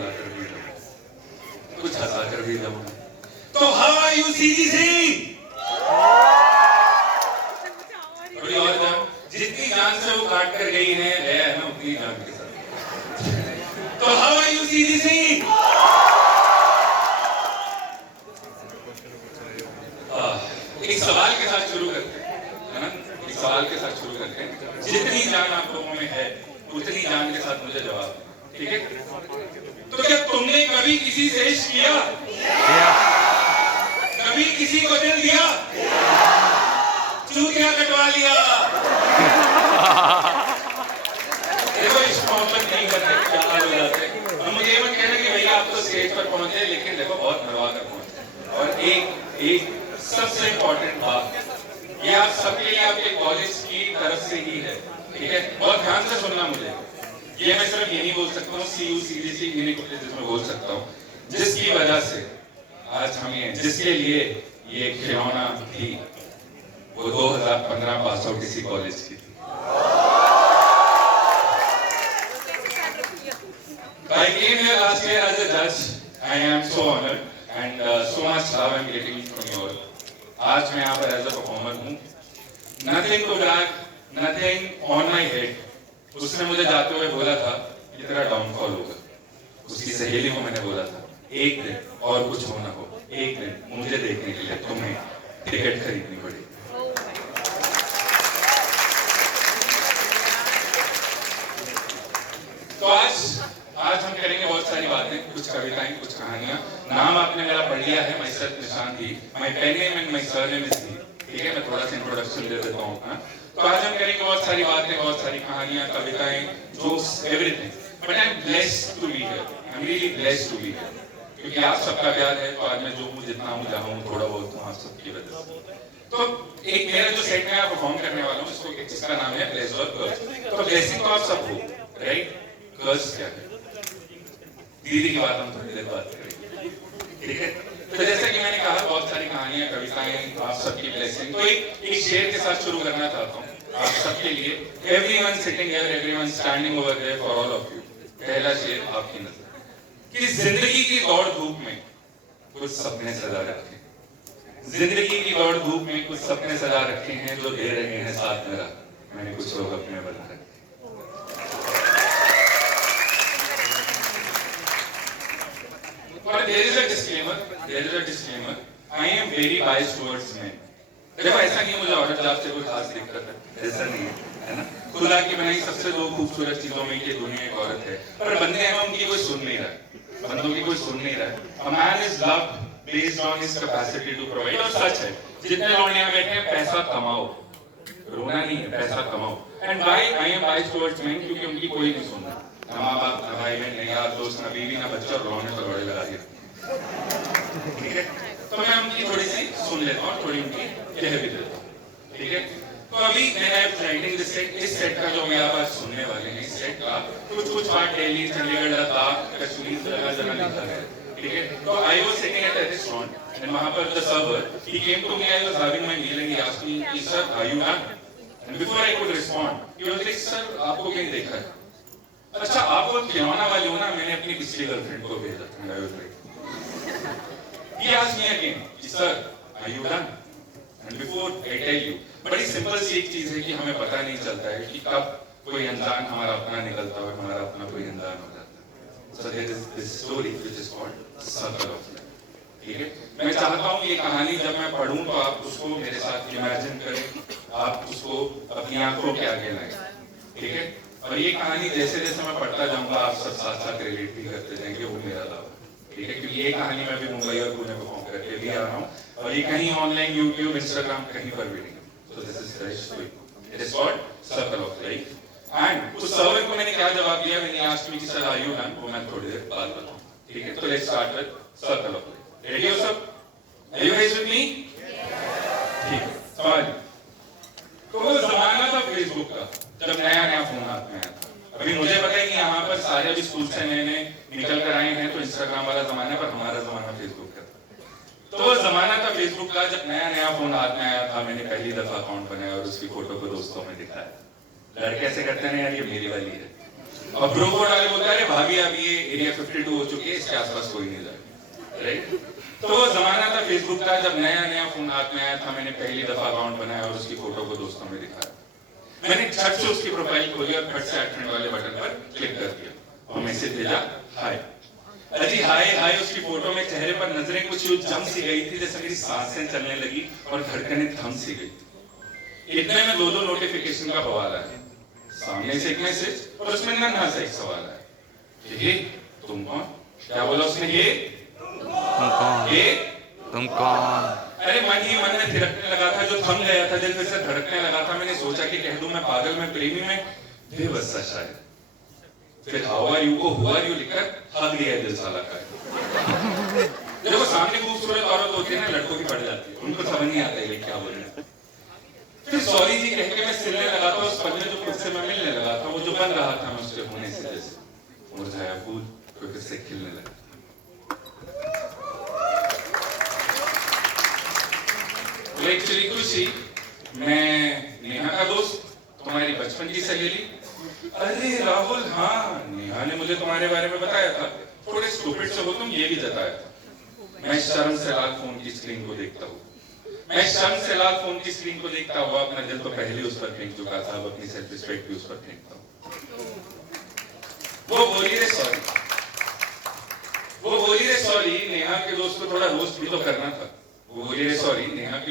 रुलाकर भी जाऊं, कुछ हंसाकर भी जाऊं। तो हाउ आर यू सीधी सिंह? थोड़ी और जान, जितनी जान से वो काट कर गई है ना उतनी जान के साथ। तो हाउ आर यू सीधी सिंह? एक सवाल के साथ शुरू करते हैं, है ना? एक सवाल के साथ शुरू करते हैं। जितनी जान आप लोगों में है उतनी जान के साथ मुझे जवाब दें, ठीक है? तो क्या तुमने कभी किसी से इश्क किया? कभी किसी को दिल दिया? चूतिया कटवा लिया? देखो इश्क मोहब्बत नहीं करते क्या हाल हो जाते हैं। अब मुझे ये मत कहना कि भैया आप तो स्टेज पर पहुंचे, लेकिन देखो बहुत मरवा कर पहुंचे। और एक सबसे इंपॉर्टेंट बात, ये आप सबके लिए आपके कॉलेज की तरफ से ही है, ठीक है? बहुत ध्यान से सुनना मुझे। ये मैं सिर्फ यही बोल सकता हूँ, CU CDC इन्हीं कॉलेजेस में बोल सकता हूँ, जिसकी वजह से आज हम ये, जिसके लिए ये खिलौना थी, वो 2015 पास आउट किसी कॉलेज की थी। I came here last year as a judge. I am so honored and so much love I'm getting from you all. आज मैं यहाँ पर एज अ परफॉर्मर हूँ। Nothing to brag, nothing on my head. उसने मुझे जाते हुए बोला था कि तेरा डाउनफॉल होगा। उसकी सहेली को मैंने बोला था एक दिन और कुछ हो ना हो, एक दिन मुझे देखने के लिए तुम्हें टिकट खरीदनी पड़ेगी। तो आज हम करेंगे बहुत सारी बातें, कुछ कविताएं, कुछ कहानियां। नाम आपने मेरा पढ़ लिया है, माय सेल्फ निशान दी, my pen name and my surname is दी, ठीक है? मैं थोड़ा सा इंट्रोडक्शन दे देता हूँ। तो आज हम करेंगे बहुत सारी बातें, बहुत सारी कहानियां, कविताएं, jokes, everything. But I am blessed to be here, I am really blessed to be here, क्योंकि आप सबका प्यार है। तो आज मैं जो हूँ, जितना हूँ, जहाँ हूँ, थोड़ा बहुत हूँ आप सबकी वजह से। तो एक मेरा जो सेट में परफॉर्म करने वाला हूँ, इसका नाम है ब्लेस्ड और कर्स। तो ब्लेसिंग तो आप सब हो, राइट? कर्स क्या है? दीदी की बात हम थोड़ी देर बात करेंगे, ठीक है? तो जैसा कि मैंने कहा, बहुत सारी कहानियां, कविताएं, आप सबकी ब्लेसिंग। तो एक शेर के साथ शुरू करना चाहता हूँ आप सबके लिए। Everyone sitting here, everyone standing over there, for all of you. पहला शेर आपकी नजर कि जिंदगी की दौड़ धूप में कुछ सपने सजा रखे, जिंदगी की दौड़ धूप में कुछ सपने सजा रखे हैं जो दे रहे हैं साथ मेरा, मैंने कुछ लोग अपने बना रखे। But there is a disclaimer. I am very biased towards men. देखो ऐसा नहीं है मुझे औरत जात से कोई खास दिक्कत है, ऐसा नहीं है ना? खुदा की बनाई सबसे दो खूबसूरत चीजों में ये दुनिया एक औरत है, पर बंदे हैं उनकी कोई सुन नहीं रहा है, बंदों की कोई सुन नहीं रहा है। A man is loved based on his capacity to provide। और सच है, जितने लोग यहाँ बैठे हैं, पैसा कमाओ, रोना नहीं है, पैसा कमाओ। And why I am biased towards men? क्योंकि उनकी कोई नहीं सुनता, ना माँ बाप, ना भाई बहन, ना यार दोस्त, ना बीवी, ना बच्चा, और रोने पर बड़े लगा दिए, ठीक है? तो मैं उनकी थोड़ी सी सुन लेता हूँ, थोड़ी उनकी कह भी देता हूँ, ठीक है? तो अभी मैं राइटिंग दिस सेट, इस सेट का जो मेरा बात सुनने वाले हैं, इस सेट का कुछ पार्ट दिल्ली, चंडीगढ़, लद्दाख, कश्मीर, जगह जगह लिखा है, ठीक है? तो I was sitting at a restaurant and वहां पर the server he came to me, I was having my meal and he asked me कि sir are you done? And before I could respond he was like sir आपको कहीं देखा है? अच्छा आप वो खिलौना वाले हो ना, मैंने अपनी पिछली गर्लफ्रेंड को भेजा था। I was like he asked me again sir are you done? and before I tell you, बड़ी सिंपल सी एक चीज है कि हमें पता नहीं चलता है कि कब कोई अनजान हमारा अपना निकलता है और हमारा अपना कोई अनजान हो जाता है। so there is this story which is called circle of life, ठीक है? मैं चाहता हूँ ये कहानी जब मैं पढ़ूं तो आप उसको मेरे साथ इमेजिन करें, आप उसको अपनी आंखों के आगे लाएं, ठीक है? और ये कहानी जैसे जैसे मैं पढ़ता जाऊंगा आप सब साथ साथ रिलेट भी करते जाएंगे, वो मेरा लाभ, ठीक है? क्योंकि ये कहानी मैं भी मुंबई और पुणे में परफॉर्म करके भी आ रहा हूँ और ये कहीं ऑनलाइन यूट्यूब, इंस्टाग्राम कहीं पर भी नहीं। So this is fresh, it is called circle of life. And उस सर्वर को मैंने क्या जवाब दिया, मैंने आस्क्ड मी कि सर आर यू डन? वो मैं थोड़ी देर बाद बताऊँ, ठीक है? तो let's start with circle of life. Ready हो सब? Are you guys with me? ठीक है, समझ। तो वो जमाना था फेसबुक का, जब नया नया फोन हाथ में आया था। अभी मुझे पता है कि यहाँ पर सारे अभी स्कूल से नए नए निकल कर आए हैं, तो इंस्टाग्राम वाला जमाना, पर हमारा जमाना फेसबुक का। तो वो जमाना था फेसबुक का जब नया नया फोन हाथ में आया था, मैंने पहली दफा अकाउंट बनाया और उसकी फोटो को दोस्तों में दिखाया। लड़के ऐसे करते हैं यार ये मेरी वाली है, और ब्रो को डाले बोलता है भाभी अभी ये एरिया 52 हो चुकी है, इसके आसपास कोई नहीं जाए, राइट। तो वो जमाना था फेसबुक का, जब नया नया फोन हाथ में आया था, मैंने पहली दफा अकाउंट बनाया और उसकी फोटो को दोस्तों में दिखाया। मैंने झट से उसकी प्रोफाइल खोली और फट से ऐड फ्रेंड वाले बटन पर क्लिक कर दिया और मैसेज भेजा, हाय। अजी हाय हाय, उसकी फोटो में चेहरे पर नजरें कुछ यूं जम सी गई थी, जैसे मेरी सांसें चलने लगी और धड़कनें थम सी गई। इतने में दो नोटिफिकेशन का बवाल आया, सामने से एक मैसेज और उसमें नन्हा सा एक सवाल आया, ये तुम कौन? क्या बोला उसने, ये तुम कौन? अरे मन ही मन में थिरकने लगा था, जो थम गया था, दिल फिर से धड़कने लगा था। मैंने सोचा कि कह दूं मैं पागल, मैं प्रेमी, मैं बेबस सा शायद। फिर हाउ आर यू को हुआ यू लिखकर हक दिया दिल साला का। देखो सामने खूबसूरत औरत होती है ना, लड़कों की पड़ जाती है, उनको समझ नहीं आता है क्या बोल रहे हैं। फिर सॉरी जी कह के मैं सिलने लगा था उस पल में, जो खुद से मैं मिलने लगा था, वो जो बन रहा था मैं उसके होने से जैसे मुरझाया फूल कोई फिर से खिलने लगा। एक्चुअली खुशी, मैं नेहा का दोस्त, तुम्हारी बचपन की सहेली। अरे राहुल, हाँ नेहा ने मुझे तुम्हारे बारे में बताया था, थोड़े स्टूपिड से हो तुम, ये भी जताया था। मैं शर्म से लाल फोन की स्क्रीन को देखता हूँ, मैं शर्म से लाल फोन की स्क्रीन को देखता हुआ अपना दिल तो पहले उस पर फेंक चुका था, अब अपनी सेल्फ रिस्पेक्ट भी उस पर फेंकता हूँ। वो बोली रे सॉरी, वो बोली रे सॉरी, नेहा के दोस्त को थोड़ा रोस्ट भी तो करना था। वो बोली रे सॉरी, नेहा के